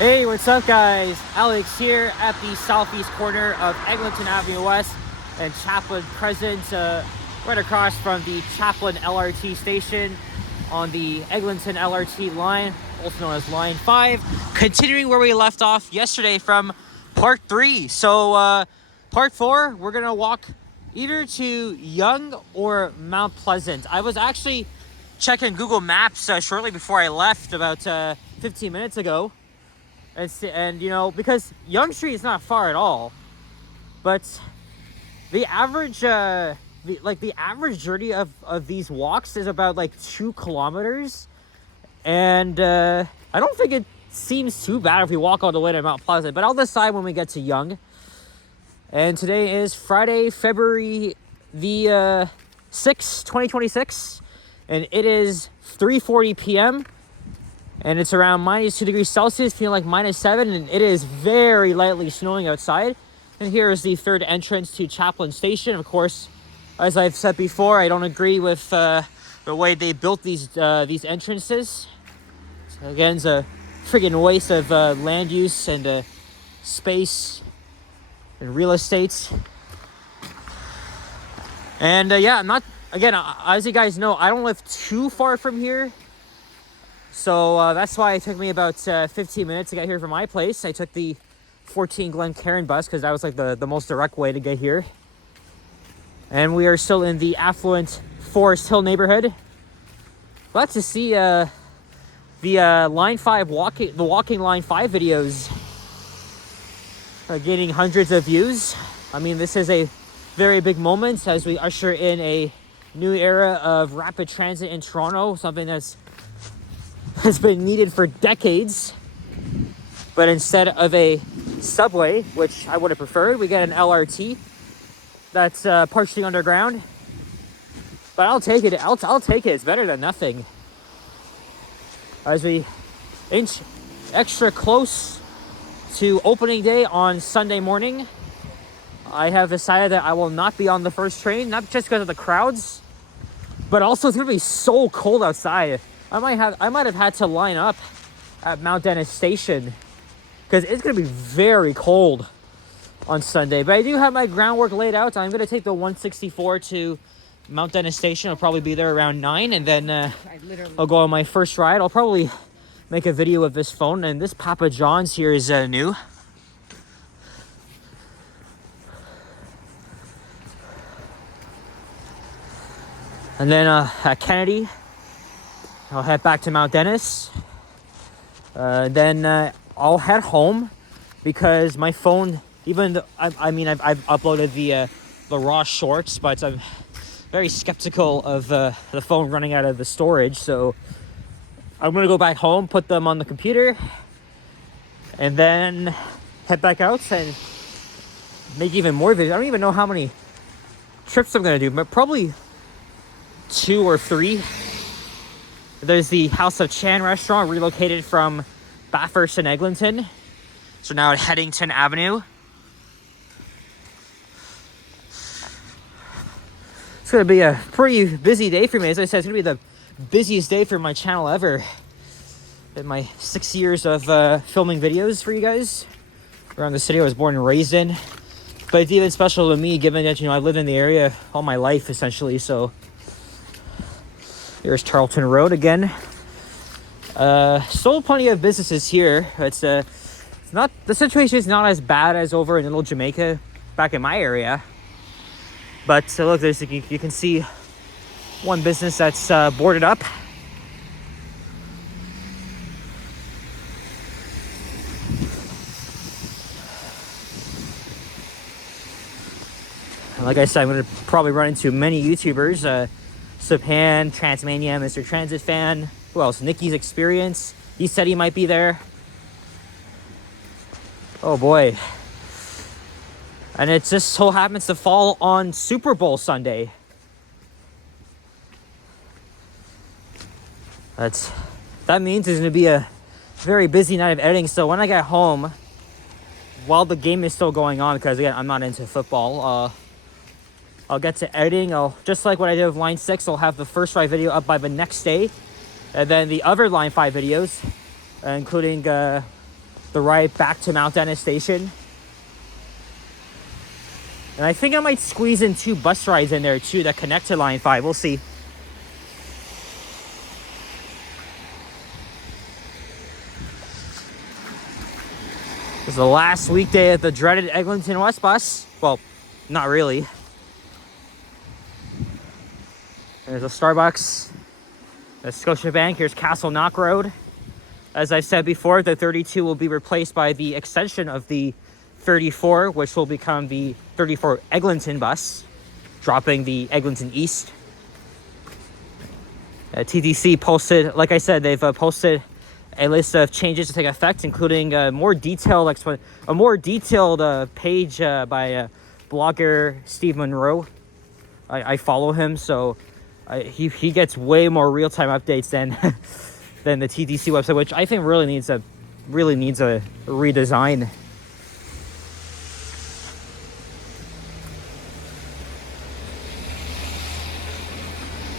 Hey, what's up guys? Alex here at the southeast corner of Eglinton Avenue West and Chaplin Crescent, right across from the Chaplin LRT station on the Eglinton LRT line, also known as Line 5. Continuing where we left off yesterday from Part 3. So, Part 4, we're going to walk either to Yonge or Mount Pleasant. I was actually checking Google Maps shortly before I left about 15 minutes ago. And you know, because Yonge Street is not far at all, but the average the average journey of these walks is about like 2 kilometers, and I don't think it seems too bad if we walk all the way to Mount Pleasant, but I'll decide when we get to Yonge. And today is Friday, February the 6th, 2026, and it is 3:40 p.m. and it's around -2 degrees Celsius, feeling like -7, and it is very lightly snowing outside. And here is the third entrance to Chaplin Station. Of course, as I've said before, I don't agree with the way they built these entrances. So again, it's a friggin' waste of land use and space and real estate. And yeah, I'm not, again, as you guys know, I don't live too far from here. So that's why it took me about 15 minutes to get here from my place. I took the 14 Glencairn bus because that was like the most direct way to get here. And we are still in the affluent Forest Hill neighborhood. Glad to see the Line 5 walking Line 5 videos gaining hundreds of views. I mean, this is a very big moment as we usher in a new era of rapid transit in Toronto, something has been needed for decades. But instead of a subway, which I would have preferred, we get an LRT that's partially underground. But I'll take it. I'll take it. It's better than nothing. As we inch extra close to opening day on Sunday morning, I have decided that I will not be on the first train, not just because of the crowds, but also it's gonna be so cold outside. I might have had to line up at Mount Dennis Station because it's going to be very cold on Sunday. But I do have my groundwork laid out. I'm going to take the 164 to Mount Dennis Station. I'll probably be there around 9, and then I'll go on my first ride. I'll probably make a video of this phone, and this Papa John's here is new. And then at Kennedy, I'll head back to Mount Dennis. Then I'll head home because my phone, even though, I've uploaded the raw shorts, but I'm very skeptical of the phone running out of the storage. So I'm gonna go back home, put them on the computer, and then head back out and make even more videos. I don't even know how many trips I'm gonna do, but probably 2 or 3. There's the House of Chan restaurant, relocated from Bathurst and Eglinton. So now at Eglinton Avenue. It's going to be a pretty busy day for me. As I said, it's going to be the busiest day for my channel ever. In my 6 years of filming videos for you guys around the city I was born and raised in. But it's even special to me given that, you know, I've lived in the area all my life essentially, so... Here's Tarleton Road again. Still plenty of businesses here. It's not, the situation is not as bad as over in Little Jamaica back in my area. But look, there's, you can see one business that's boarded up. And like I said, I'm going to probably run into many YouTubers. Subhan, Transmania, Mr. Transit Fan. Who else? Nikki's Experience. He said he might be there. Oh boy. And it just so happens to fall on Super Bowl Sunday. That means there's going to be a very busy night of editing. So when I get home, while the game is still going on, because again, I'm not into football, I'll get to editing. Just like what I did with Line 6, I'll have the first ride video up by the next day. And then the other Line 5 videos, including the ride back to Mount Dennis Station. And I think I might squeeze in 2 bus rides in there too that connect to Line 5. We'll see. This is the last weekday of the dreaded Eglinton West bus. Well, not really. There's a Starbucks, a Scotiabank. Here's Castle Knock Road. As I've said before, the 32 will be replaced by the extension of the 34, which will become the 34 Eglinton bus, dropping the Eglinton East. TTC posted, like I said, they've posted a list of changes to take effect, including a more detailed page by blogger Steve Monroe. I follow him, so he gets way more real-time updates than than the TTC website, which I think really needs a redesign.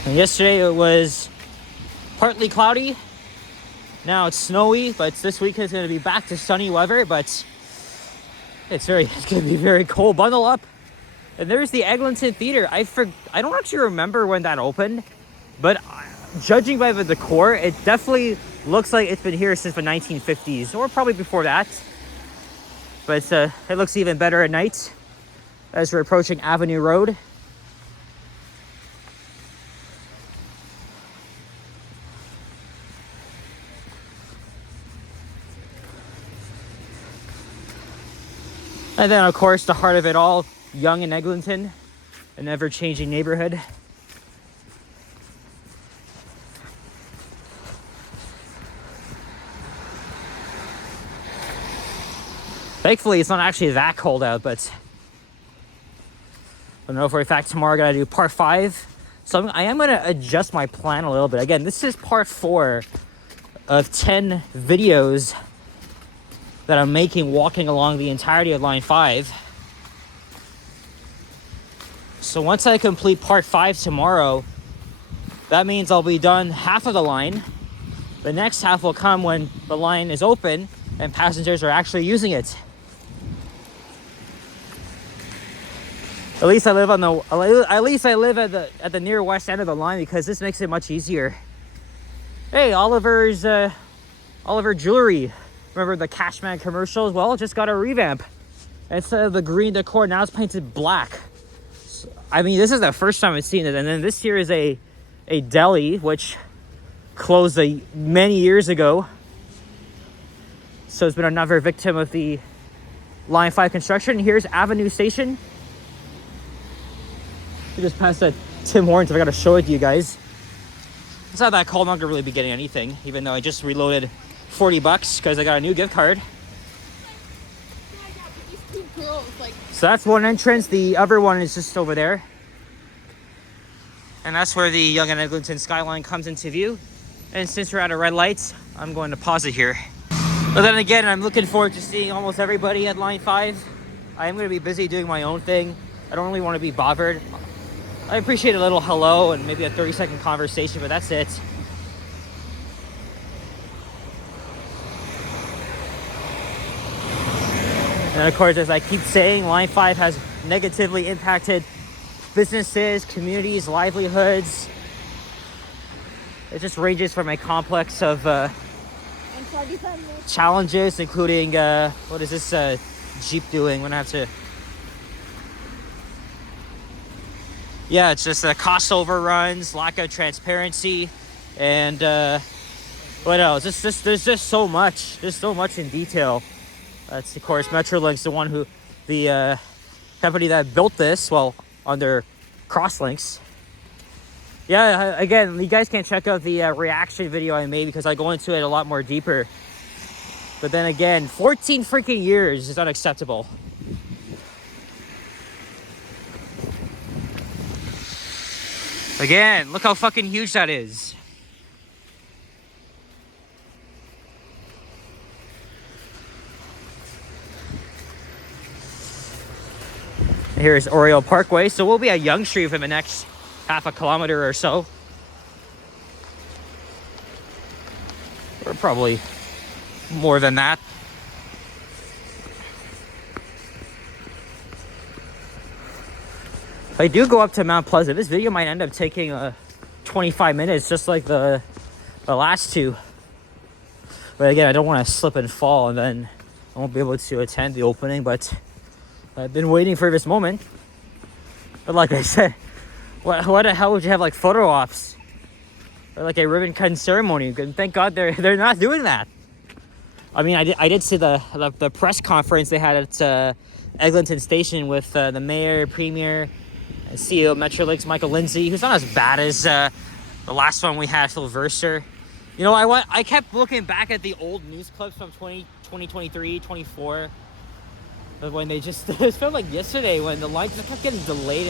And yesterday it was partly cloudy. Now it's snowy, but this weekend it's going to be back to sunny weather, but it's going to be very cold. Bundle up. And there's the Eglinton Theater. I don't actually remember when that opened, but judging by the decor, it definitely looks like it's been here since the 1950s, or probably before that. But it looks even better at night as we're approaching Avenue Road. And then, of course, the heart of it all, Yonge and Eglinton, an ever-changing neighborhood. Thankfully, it's not actually that cold out, but I don't know for a fact tomorrow I gotta do part 5. So I am gonna adjust my plan a little bit. Again, this is part 4 of 10 videos that I'm making walking along the entirety of Line 5. So once I complete part 5 tomorrow, that means I'll be done half of the line. The next half will come when the line is open and passengers are actually using it. At least I live at the near west end of the line, because this makes it much easier. Hey, Oliver Jewelry. Remember the Cashman commercials? Well, it just got a revamp. Instead of the green decor, now it's painted black. So, I mean, this is the first time I've seen it. And then this here is a deli, which closed many years ago. So it's been another victim of the Line 5 construction. Here's Avenue Station. We just passed that Tim Hortons. I gotta show it to you guys. It's not that cold. I'm not gonna really be getting anything, even though I just reloaded $40 because I got a new gift card. So that's one entrance. The other one is just over there. And that's where the Yonge and Eglinton skyline comes into view. And since we're at a red light, I'm going to pause it here. But then again, I'm looking forward to seeing almost everybody at Line 5. I am going to be busy doing my own thing. I don't really want to be bothered. I appreciate a little hello and maybe a 30-second conversation, but that's it. And of course, as I keep saying, Line 5 has negatively impacted businesses, communities, livelihoods. It just ranges from a complex of challenges, including, what is this Jeep doing? I'm gonna have to... Yeah, it's just cost overruns, lack of transparency, and what else? There's just so much. There's so much in detail. That's, of course, Metrolink's the company that built this, well, under Crosslinks. Yeah, again, you guys can check out the reaction video I made because I go into it a lot more deeper. But then again, 14 freaking years is unacceptable. Again, look how fucking huge that is. Here's Oriole Parkway, so we'll be at Yonge Street for the next half a kilometer or so. Or probably more than that. I do go up to Mount Pleasant, this video might end up taking 25 minutes, just like the last two. But again, I don't want to slip and fall, and then I won't be able to attend the opening. But I've been waiting for this moment. But like I said, what the hell would you have like photo ops or like a ribbon cutting ceremony? And thank God they're not doing that. I mean, I did see the press conference they had at Eglinton Station with the mayor, premier, and CEO of Metrolinx, Michael Lindsay, who's not as bad as the last one we had, Phil Verster. You know, I kept looking back at the old news clips from 2023, 24, when they just, it felt like yesterday when the lines just kept getting delayed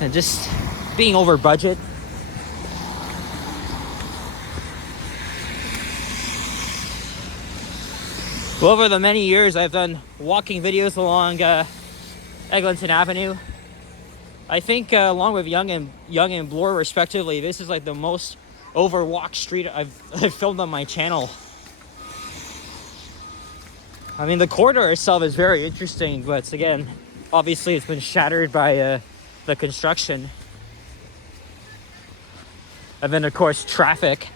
and just being over budget. Well, over the many years I've done walking videos along Eglinton Avenue. I think along with Young and Bloor respectively, this is like the most overwalked street I've filmed on my channel. I mean, the corridor itself is very interesting, but again, obviously it's been shattered by the construction. And then of course traffic.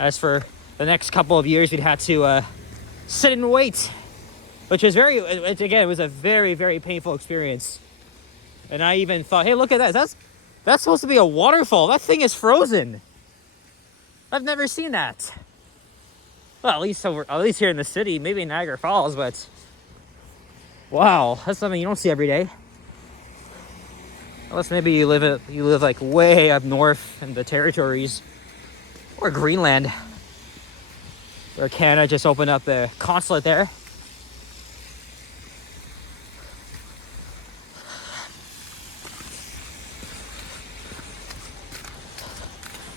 As for the next couple of years, we'd have to sit and wait, which is it was a very, very painful experience. And I even thought, hey, look at that. That's supposed to be a waterfall. That thing is frozen. I've never seen that. Well, at least here in the city, maybe Niagara Falls, but wow, that's something you don't see every day. Unless maybe you live like way up north in the territories or Greenland, where Canada just opened up the consulate there.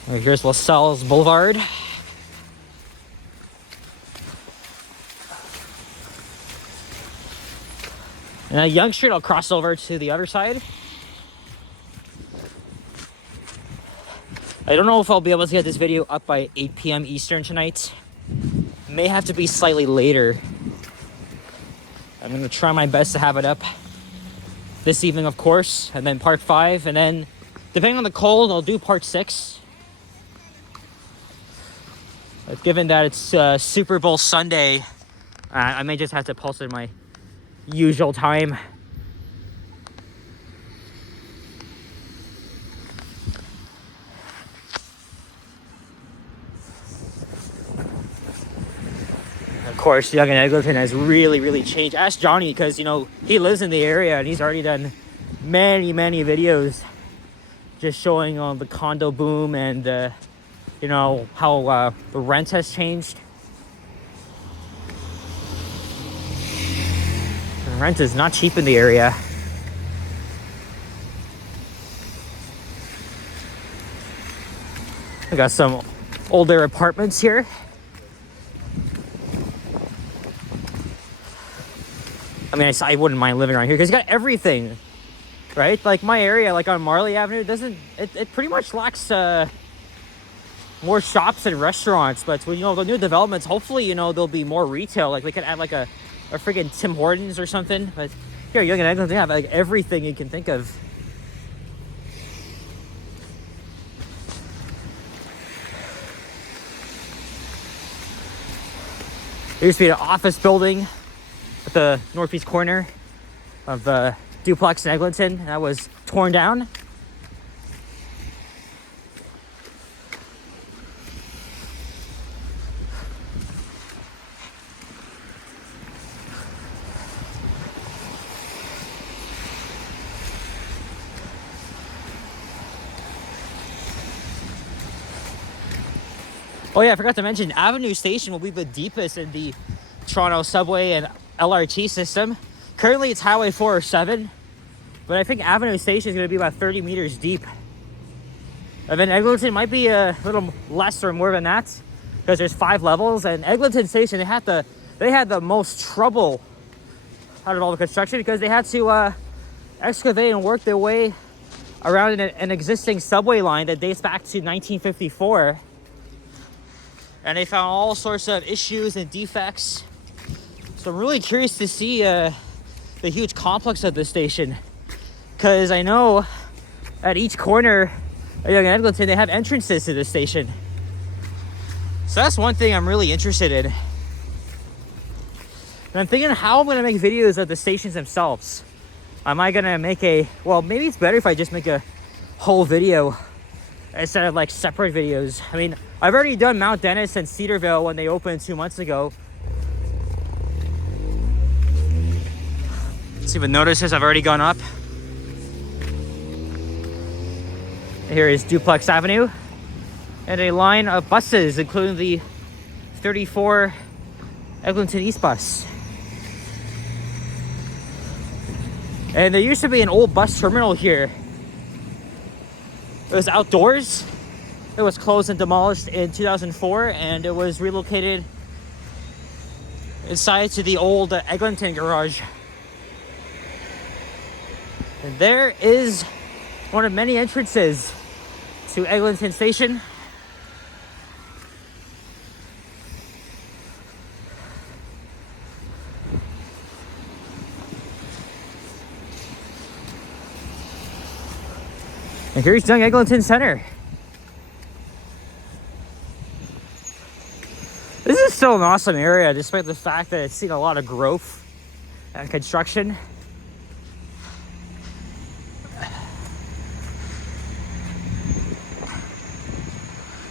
Here's LaSalle's Boulevard. And at Yonge Street, I'll cross over to the other side. I don't know if I'll be able to get this video up by 8 p.m. Eastern tonight. May have to be slightly later. I'm going to try my best to have it up this evening, of course, and then part 5, and then depending on the cold, I'll do part 6. But given that it's Super Bowl Sunday, I may just have to post it in my usual time. Of course, Yonge and Eglinton has really, really changed. Ask Johnny, because, you know, he lives in the area and he's already done many, many videos just showing the condo boom and, you know, how the rent has changed. The rent is not cheap in the area. I got some older apartments here. I mean, I wouldn't mind living around here because you got everything, right? Like my area, like on Marley Avenue, it pretty much lacks more shops and restaurants. But when, you know, the new developments, hopefully, you know, there'll be more retail. Like we could add like a friggin' Tim Hortons or something. But here, Yonge and Eglinton, they have like everything you can think of. There used to be an office building at the northeast corner of Duplex in Eglinton. That was torn down. Oh yeah, I forgot to mention, Avenue Station will be the deepest in the Toronto subway and LRT system. Currently it's Highway 407, but I think Avenue Station is going to be about 30 meters deep. And then Eglinton might be a little less or more than that, because there's 5 levels. And Eglinton Station, they had the most trouble out of all the construction, because they had to excavate and work their way around an existing subway line that dates back to 1954. And they found all sorts of issues and defects. So I'm really curious to see the huge complex of this station. because I know at each corner of Young Eglinton they have entrances to the station. So that's one thing I'm really interested in. And I'm thinking how I'm going to make videos of the stations themselves. Am I going to make well, maybe it's better if I just make a whole video instead of like separate videos. I mean, I've already done Mount Dennis and Cedarville when they opened 2 months ago. Let's see what notices I've already gone up. Here is Duplex Avenue and a line of buses, including the 34 Eglinton East bus. And there used to be an old bus terminal here. It was outdoors. It was closed and demolished in 2004, and it was relocated inside to the old Eglinton garage. And there is one of many entrances to Eglinton Station. And here's Young Eglinton Center. This is still an awesome area, despite the fact that it's seen a lot of growth and construction.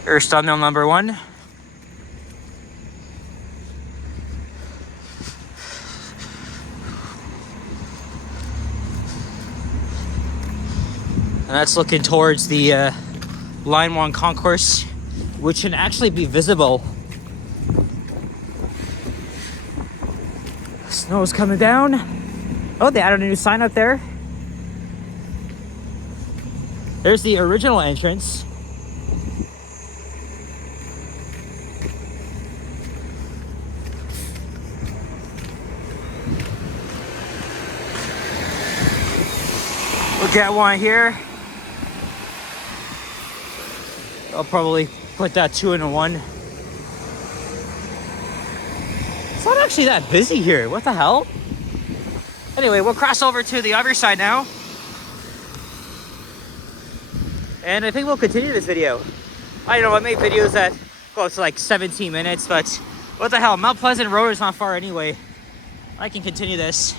Here's thumbnail number 1. And that's looking towards the Line 1 concourse, which can actually be visible. Snow's coming down. Oh, they added a new sign up there. There's the original entrance. We'll get one here. I'll probably put that 2 into 1. It's not actually that busy here. What the hell? Anyway, we'll cross over to the other side now. And I think we'll continue this video. I know I made videos that go to like 17 minutes, but what the hell? Mount Pleasant Road is not far anyway. I can continue this.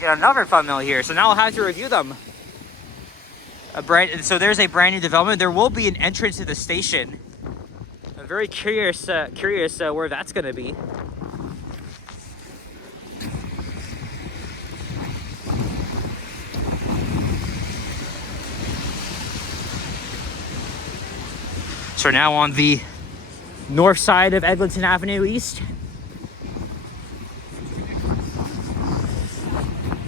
Get another thumbnail here, so now I'll have to review them. So there's a brand new development. There will be an entrance to the station. I'm very curious where that's going to be. So we're now on the north side of Eglinton Avenue East.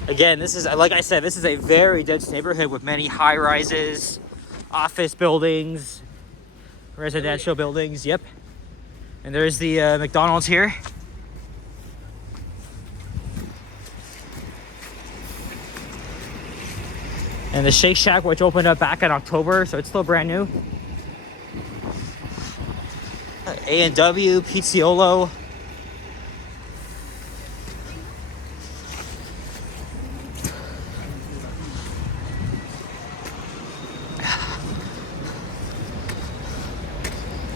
Again, this is, like I said, this is a very dense neighborhood with many high-rises, office buildings, residential buildings. Yep. And there's the McDonald's here. And the Shake Shack, which opened up back in October, so it's still brand new. A&W, Pizziolo.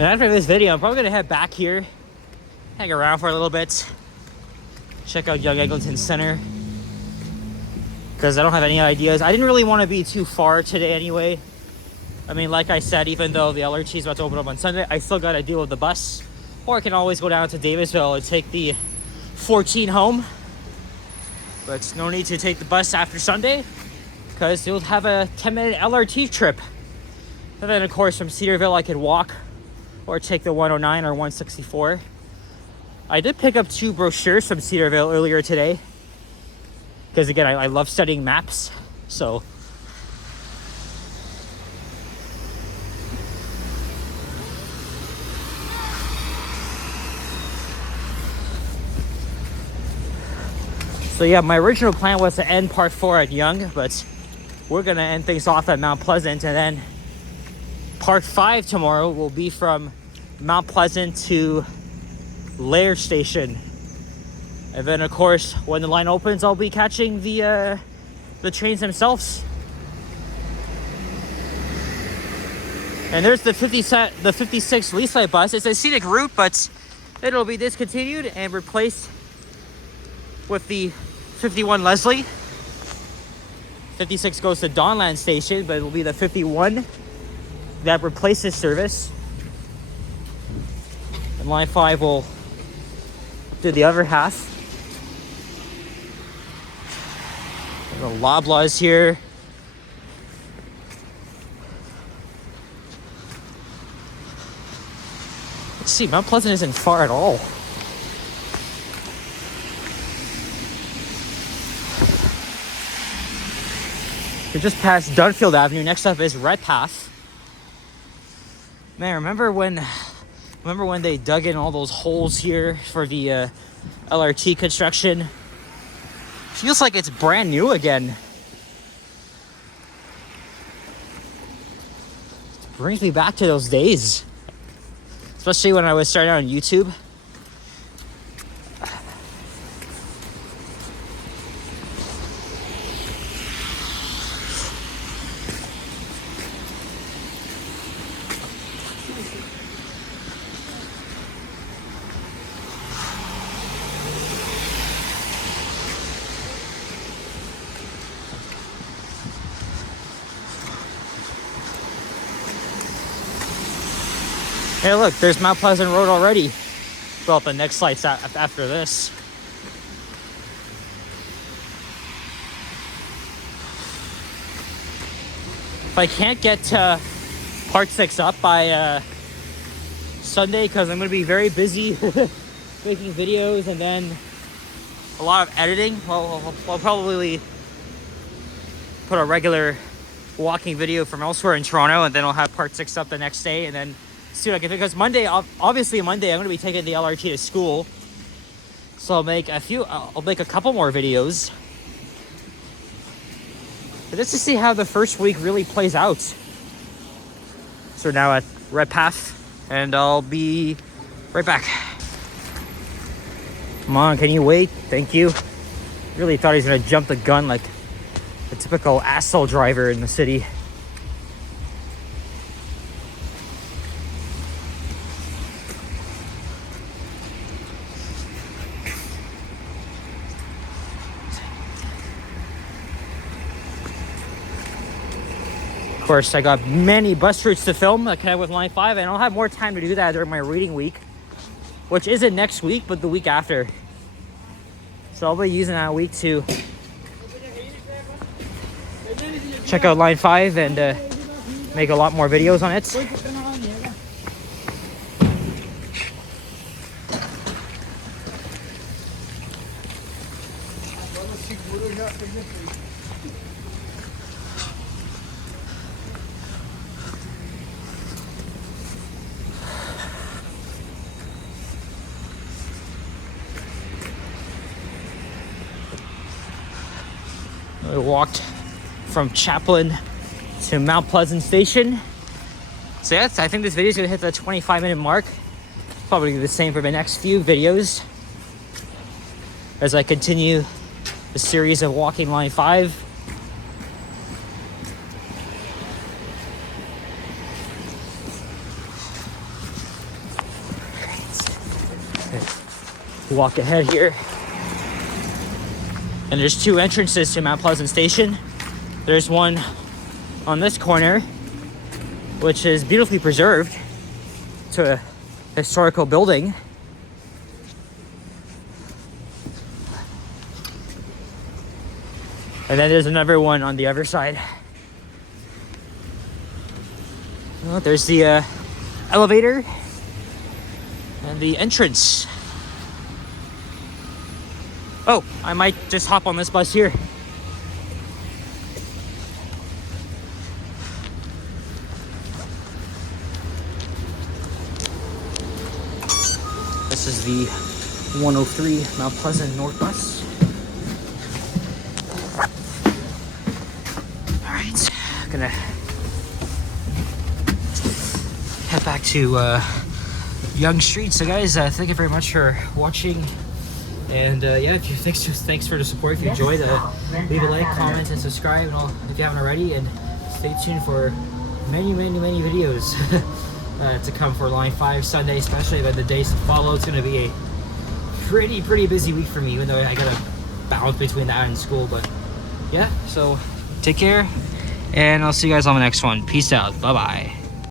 And after this video, I'm probably gonna head back here, hang around for a little bit, check out Young Eglinton Center, because I don't have any ideas. I didn't really want to be too far today anyway. I mean, like I said, even though the LRT is about to open up on Sunday, I still got to deal with the bus. Or I can always go down to Davisville and take the 14 home. But no need to take the bus after Sunday, because you'll have a 10-minute LRT trip. And then, of course, from Cedarville, I could walk or take the 109 or 164. I did pick up 2 brochures from Cedarville earlier today, because again, I love studying maps. So yeah, my original plan was to end part 4 at Young, but we're gonna end things off at Mount Pleasant, and then part 5 tomorrow will be from Mount Pleasant to Lair Station. And then, of course, when the line opens, I'll be catching the the trains themselves. And there's the 56 Leaside bus. It's a scenic route, but it'll be discontinued and replaced with the 51 Leslie. 56 goes to Donland Station, but it'll be the 51 that replaces service. And Line 5 will do the other half. And the Loblaw is here. Let's see, Mount Pleasant isn't far at all. We just passed Dunfield Avenue. Next up is Redpath. Man, remember when they dug in all those holes here for the LRT construction? Feels like it's brand new again. It brings me back to those days. Especially when I was starting out on YouTube. Hey, look, there's Mount Pleasant Road already. Well, the next light's after this. If I can't get part 6 up by Sunday, because I'm going to be very busy making videos and then a lot of editing, well, I'll probably put a regular walking video from elsewhere in Toronto, and then I'll have part 6 up the next day, and then see what I can, because Monday, obviously Monday, I'm going to be taking the LRT to school, so I'll make a couple more videos, but just to see how the first week really plays out. So now at Redpath, and I'll be right back. Come on, can you wait? Thank you. Really thought he was going to jump the gun like a typical asshole driver in the city. Of course, I got many bus routes to film that connect with Line 5, and I'll have more time to do that during my reading week, which isn't next week, but the week after. So I'll be using that week to check out Line 5 and make a lot more videos on it. I walked from Chaplin to Mount Pleasant Station. So yeah, I think this video is going to hit the 25-minute mark. Probably the same for the next few videos as I continue the series of walking Line 5. Walk ahead here. And there's two entrances to Mount Pleasant Station. There's one on this corner, which is beautifully preserved to a historical building. And then there's another one on the other side. Oh, there's the elevator and the entrance. Oh, I might just hop on this bus here. This is the 103 Mount Pleasant North bus. All right, gonna head back to Yonge Street. So guys, thank you very much for watching And yeah, if you thanks for the support. If you enjoyed, leave a like, comment, and subscribe, and if you haven't already. And stay tuned for many videos to come for Line 5 Sunday, especially. But the days to follow, it's going to be a pretty busy week for me, even though I gotta balance between that and school. But yeah, so take care, and I'll see you guys on the next one. Peace out. Bye bye.